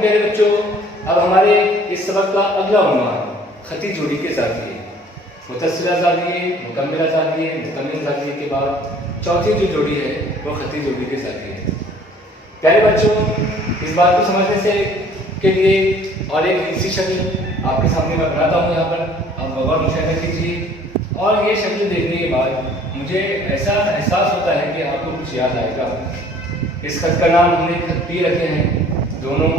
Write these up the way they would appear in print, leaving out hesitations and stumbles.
علیکم پیارے بچوں، اب ہمارے اس سبق کا اگلا عنوان خطی جوڑی کے زاویے، متصلہ زاویے، مکملہ زاویے، متمم زاویے کے بعد چوتھی جو جوڑی ہے وہ خطی جوڑی کے زاویے ہے۔ پیارے بچوں، اس بات کو سمجھنے سے کے لیے اور ایک دوسری شکل آپ کے سامنے میں بناتا ہوں، یہاں پر آپ غور مشاہدہ کیجیے، اور یہ شکل دیکھنے کے بعد مجھے ایسا احساس ہوتا ہے کہ آپ کو کچھ یاد آئے گا۔ اس خط کا نام ہم نے خط پی رکھے ہیں، دونوں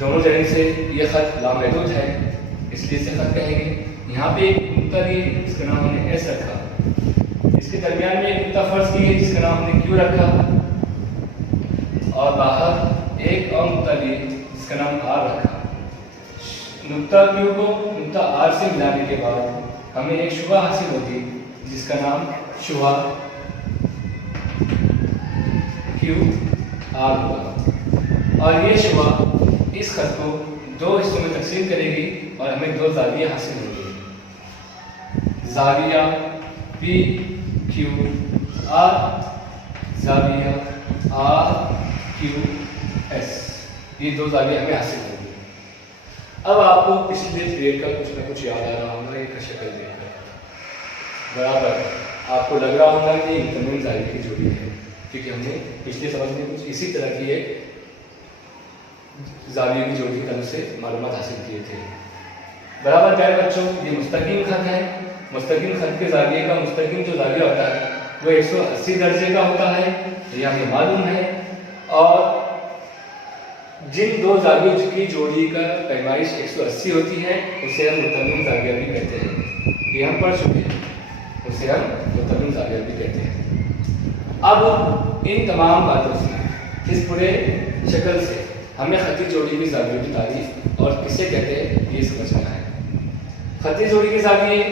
جانب سے یہ خط لامحدود ہے، اس لیے اسے خط کہیں گے۔ یہاں پہ ایک نقطہ دی ہے جس کا نام ہم نے ایس رکھا، اس کے درمیان میں ایک نقطہ فرض کی ہے جس کا نام ہم نے کیو رکھا، اور باہر ایک اور نقطہ دی جس کا نام آر رکھا۔ نقطہ کیو کو نقطہ آر سے ملانے کے بعد ہمیں ایک شبہ حاصل ہوتی جس کا نام شبہ کیو آر ہوگا، اور یہ شبہ اس خط کو دو حصوں میں تقسیم کرے گی اور ہمیں دو زاویہ حاصل ہوں گے، زاویہ پی کیو آر، زاویہ آر کیو ایس، یہ دو زاویہ ہمیں حاصل ہوں گے۔ اب آپ کو پچھلے پیریڈ کا کچھ نہ کچھ یاد آ رہا ہوگا، ایک شکل دیکھ کر برابر آپ کو لگ رہا ہوگا کہ یہ متمم زاویے کی جوڑی ہے، کیونکہ ہم نے پچھلے سبق میں کچھ اسی طرح کی ایک زاویے کی جوڑی کی طرف سے معلومات حاصل کیے تھے۔ برابر پیارے بچوں، یہ مستقیم خط ہے، مستقیم خط کے زاویے کا مستقیم جو زاویہ ہوتا ہے وہ 180 درجے کا ہوتا ہے، یہ ہمیں معلوم ہے، اور جن دو زاویوں کی جوڑی کا پیمائش 180 ہوتی ہے اسے ہم متمم زاویہ بھی کہتے ہیں، یہ ہم پڑھ چکے ہیں، اسے ہم متمم زاویہ بھی کہتے ہیں۔ اب ان تمام باتوں سے، اس پورے شکل سے ہمیں خطی جوڑی کی زاویوں کی تعریف اور کسے کہتے ہیں یہ سمجھنا ہے۔ خطی جوڑی کے زاویے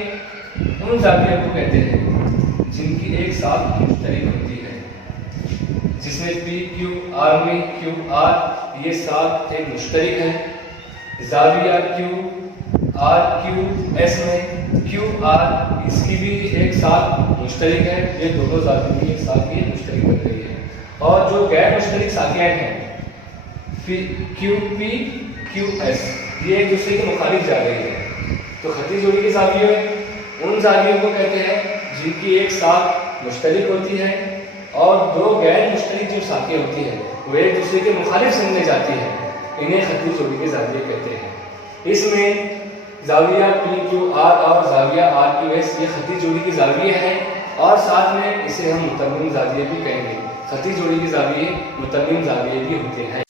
ان زاویوں کو کہتے ہیں جن کی ایک ساتھ مشترک ہوتی ہے، جس میں پی کیو آر میں کیو آر یہ ساتھ ایک مشترک ہے، زاویہ کیو آر کیو ایس میں کیو آر اس کی بھی ایک ساتھ مشترک ہے، یہ دونوں زاویوں کی ایک ساتھ بھی مشترک بن رہی ہے، اور جو غیر مشترک ساقین ہیں کیو پی کیو ایس یہ ایک دوسرے کے مخالف جا رہی ہے۔ تو خطی جوڑی کے زاویے ان زاویوں کو کہتے ہیں جن کی ایک ساتھ مشترک ہوتی ہے، اور دو غیر مشترک جو ساقیں ہوتی ہیں وہ ایک دوسرے کے مخالف سمجھے جاتی ہے، انہیں خطی جوڑی کے زاویے کہتے ہیں۔ اس میں زاویہ پی کیو آر اور زاویہ آر کیو ایس یہ خطی جوڑی کے زاویے ہیں، اور ساتھ میں اسے ہم متمم زاویے بھی کہیں گے۔ خطی جوڑی کے زاویے متمم زاویے بھی ہوتے ہیں۔